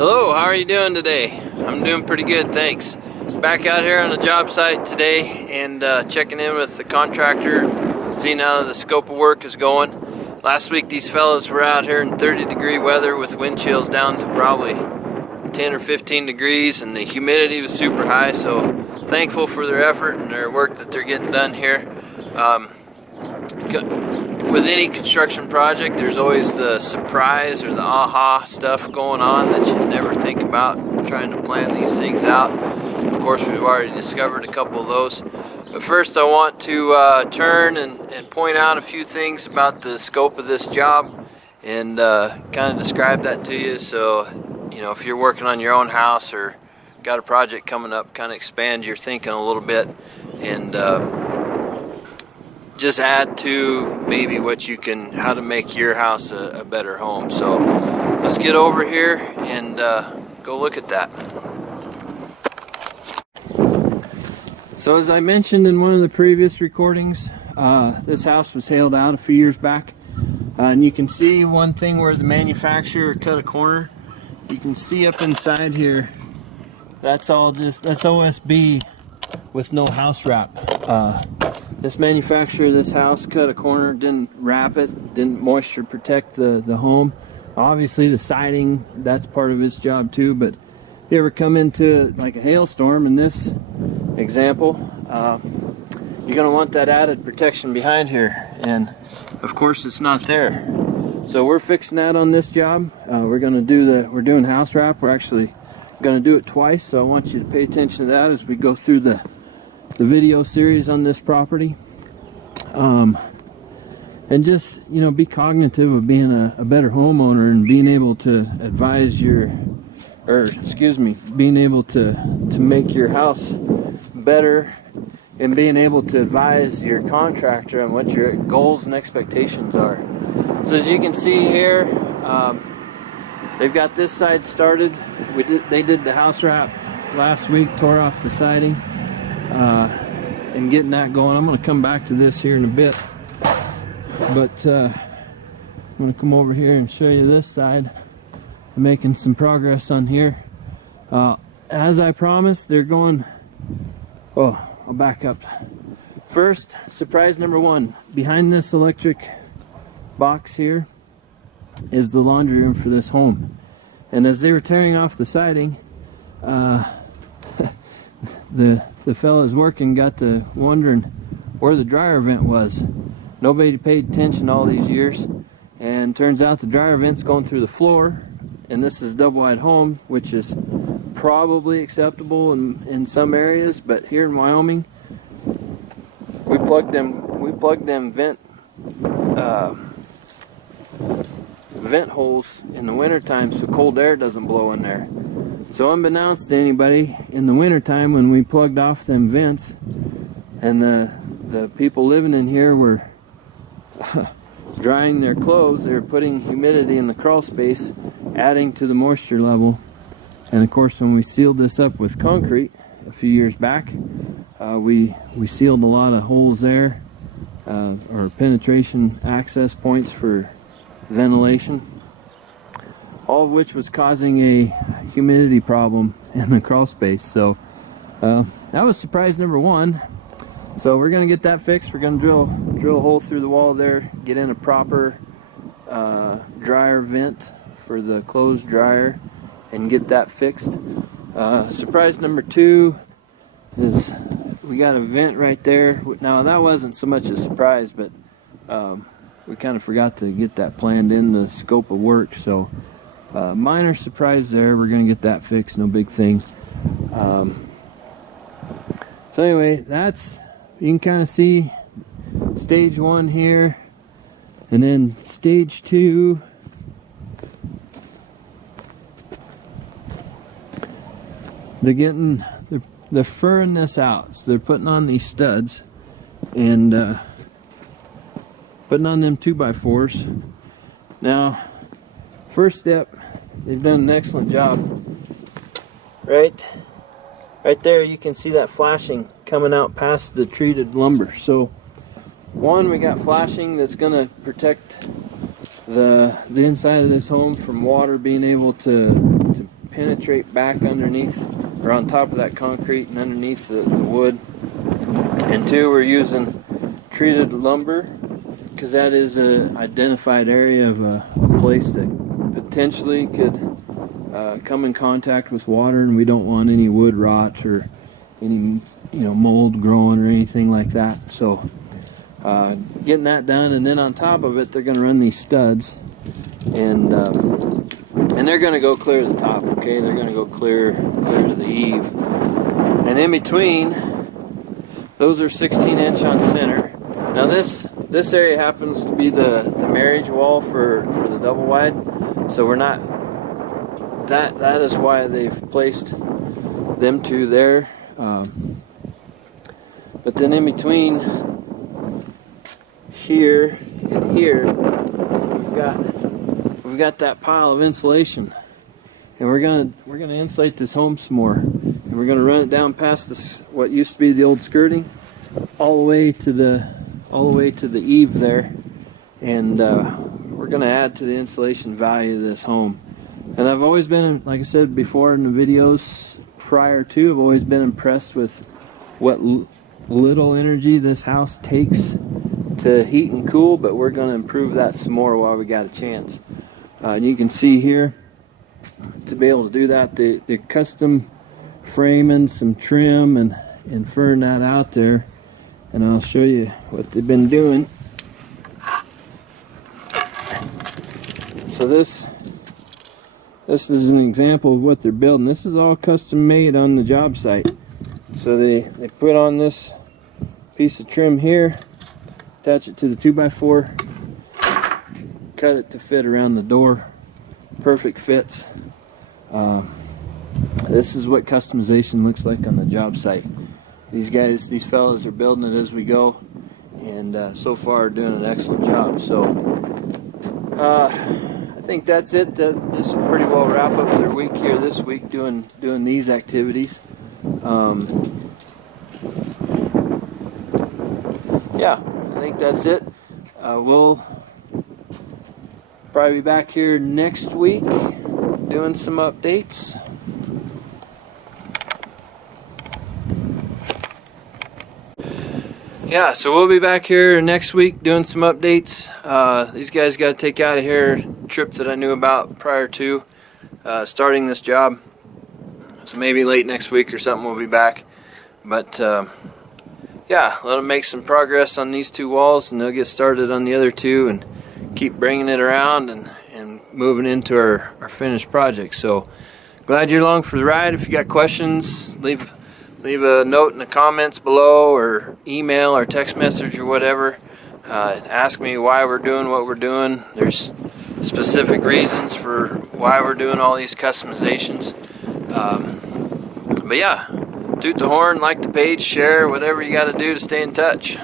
Hello, how are you doing today? I'm doing pretty good, thanks. Back out here on the job site today and checking in with the contractor, seeing how the scope of work is going. Last week these fellas were out here in 30-degree weather with wind chills down to probably 10 or 15 degrees, and the humidity was super high, so thankful for their effort and their work that they're getting done here. With any construction project, there's always the surprise or the aha stuff going on that you never think about trying to plan these things out. Of course, we've already discovered a couple of those. But first I want to turn and point out a few things about the scope of this job and kind of describe that to you, so you know, if you're working on your own house or got a project coming up, kind of expand your thinking a little bit and just add to maybe how to make your house a better home. So let's get over here and go look at that. So as I mentioned in one of the previous recordings, this house was hailed out a few years back, and you can see one thing where the manufacturer cut a corner. You can see up inside here, that's OSB with no house wrap. This manufacturer of this house cut a corner, didn't wrap it, didn't moisture protect the home. Obviously the siding, that's part of his job too, but if you ever come into like a hailstorm in this example, you're going to want that added protection behind here, and of course it's not there. So we're fixing that on this job. We're doing house wrap. We're actually going to do it twice, so I want you to pay attention to that as we go through the video series on this property, and just, you know, be cognitive of being a better homeowner and being able to advise being able to make your house better, and being able to advise your contractor on what your goals and expectations are. So as you can see here, they've got this side started. They did the house wrap last week, tore off the siding, and getting that going. I'm going to come back to this here in a bit, but I'm going to come over here and show you this side. I'm making some progress on here. As I promised, they're going... Oh, I'll back up. First, surprise number one. Behind this electric box here is the laundry room for this home. And as they were tearing off the siding, the fellas working got to wondering where the dryer vent was. Nobody paid attention all these years, and turns out the dryer vent's going through the floor, and this is a double-wide home, which is probably acceptable in some areas, but here in Wyoming, we plugged them vent holes in the wintertime so cold air doesn't blow in there. So unbeknownst to anybody, in the wintertime when we plugged off them vents and the people living in here were drying their clothes, they were putting humidity in the crawl space, adding to the moisture level. And of course, when we sealed this up with concrete a few years back, we sealed a lot of holes there, or penetration access points for ventilation, all of which was causing a humidity problem in the crawl space. So that was surprise number one. So we're going to get that fixed. We're going to drill a hole through the wall there, get in a proper dryer vent for the clothes dryer, and get that fixed. Surprise number two is we got a vent right there. Now that wasn't so much a surprise, but we kind of forgot to get that planned in the scope of work. So minor surprise there. We're going to get that fixed, no big thing. So anyway, you can kind of see stage one here, and then stage two. They're furring this out, so they're putting on these studs and putting on them 2x4s. Now, first step, they've done an excellent job. Right there, you can see that flashing coming out past the treated lumber. So, one, we got flashing that's going to protect the inside of this home from water being able to penetrate back underneath or on top of that concrete and underneath the wood. And two, we're using treated lumber because that is an identified area of a place that potentially could come in contact with water, and we don't want any wood rot or any mold growing or anything like that. So getting that done, and then on top of it they're going to run these studs, and they're going to go clear to the top. Okay, they're going to go clear to the eave, and in between those are 16-inch on center. Now this area happens to be the marriage wall for the double wide, so we're not, that is why they've placed them two there. But then in between here and here, we've got that pile of insulation, and we're gonna insulate this home some more, and we're gonna run it down past this what used to be the old skirting, all the way to the eave there, and we're gonna add to the insulation value of this home. And I've always been, like I said before in the videos prior to, I've always been impressed with what little energy this house takes to heat and cool, but we're going to improve that some more while we got a chance. And you can see here, to be able to do that, the custom framing, some trim, and fern that out there, and I'll show you what they've been doing. So this is an example of what they're building. This is all custom made on the job site. So they put on this piece of trim here, attach it to the 2x4, cut it to fit around the door. Perfect fits. This is what customization looks like on the job site. These fellas are building it as we go, and so far are doing an excellent job. So I think that's it. This will pretty well wrap up their week here this week doing these activities. Yeah, I think that's it. We'll probably be back here next week doing some updates. Yeah, so we'll be back here next week doing some updates. These guys got to take out of here a trip that I knew about prior to starting this job. So maybe late next week or something we'll be back. But yeah, let them make some progress on these two walls, and they'll get started on the other two and keep bringing it around and moving into our finished project. So glad you're along for the ride. If you got questions, leave a note in the comments below, or email or text message or whatever. Ask me why we're doing what we're doing. There's specific reasons for why we're doing all these customizations. But yeah, toot the horn, like the page, share, whatever you got to do to stay in touch.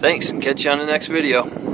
Thanks, and catch you on the next video.